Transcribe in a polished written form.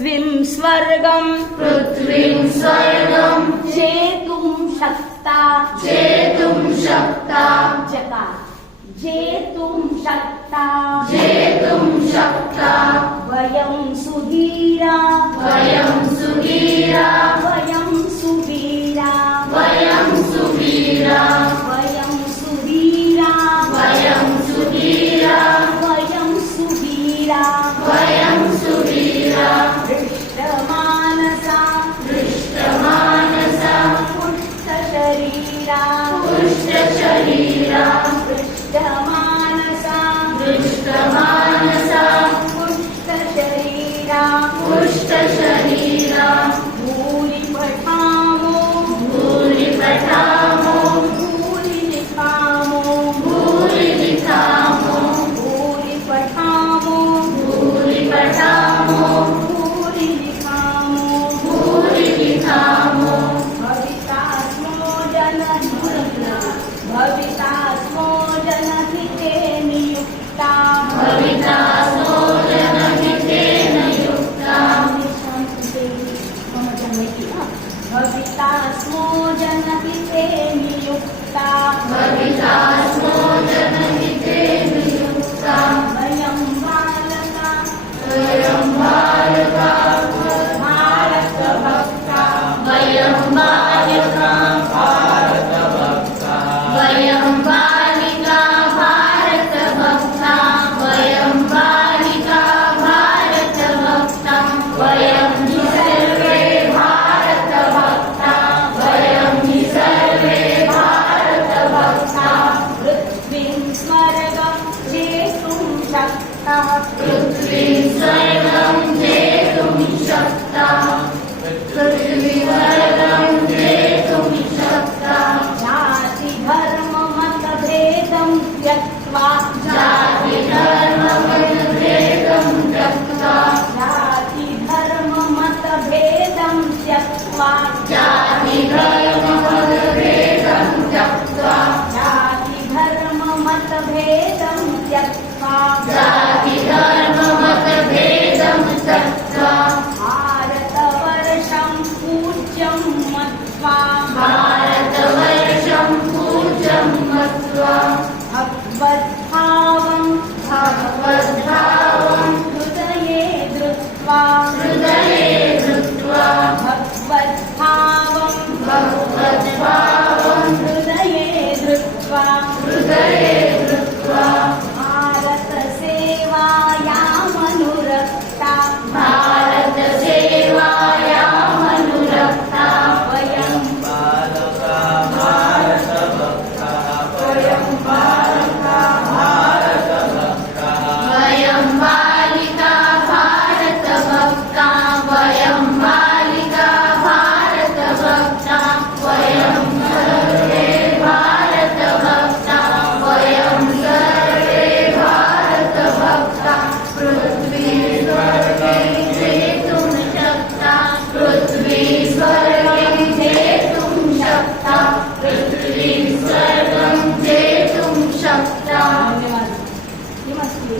पृथ्वीं स्वर्गं जेतुं शक्ता जका जेतुं शक्ता वयं सुधीरा वयं सुवीरा वयं सुवीरा वयं सुवीरा वयं सुवीरा वयं सुवीरा वयं सुवीरा वयं सुवीरा हृष्टमानसा हृष्टमानसा पुष्टशरीरा पुष्टशरीरा हृष्टमानसा हृष्टमानसा पुष्टशरीरा पुष्टशरीरा भूरिपठामो भूरिपठामो भूरिलिखामो भूरिलिखामो भूरिपठामो भूरिपठामो भूरिलिखामो भूरिलिखामो भवितास्मो जनहिते नियुक्ता भवितास्मो जनहिते नियुक्ता भवितास्मो जनहिते नियुक्ता भवितास्मो जनहिते नियुक्ता वयं बालका भारतभक्ता वयं बालिका भारतभक्ता वयं बालिका भारतभक्ता वयं बालिका भारतभक्ता वयं सर्वे भारतभक्ता वयं सर्वे भारतभक्ता पृथ्वीं स्वर्गं जेतुं शक्ता पृथ्वीं स्वर्गं जेतुं शक्ता पृथ्वीं स्वर्गं जेतुं शक्ता जाति धर्म मतभेदं त्यक्त्वा जाति धर्म मतभेदं त्यक्त्वा जाति धर्म मतभेदं त्यक्त्वा जाति धर्म मतभेदं त्यक्त्वा जाति धर्म मतभेदं त्यक्त्वा जाति धर्म मतभेदं त्यक्त्वा भारतवर्षं पूज्यं मत्वा भारतवर्षं पूज्यं मत्वा भगवद्भावं हृदये धृत्वा भगवद्भावं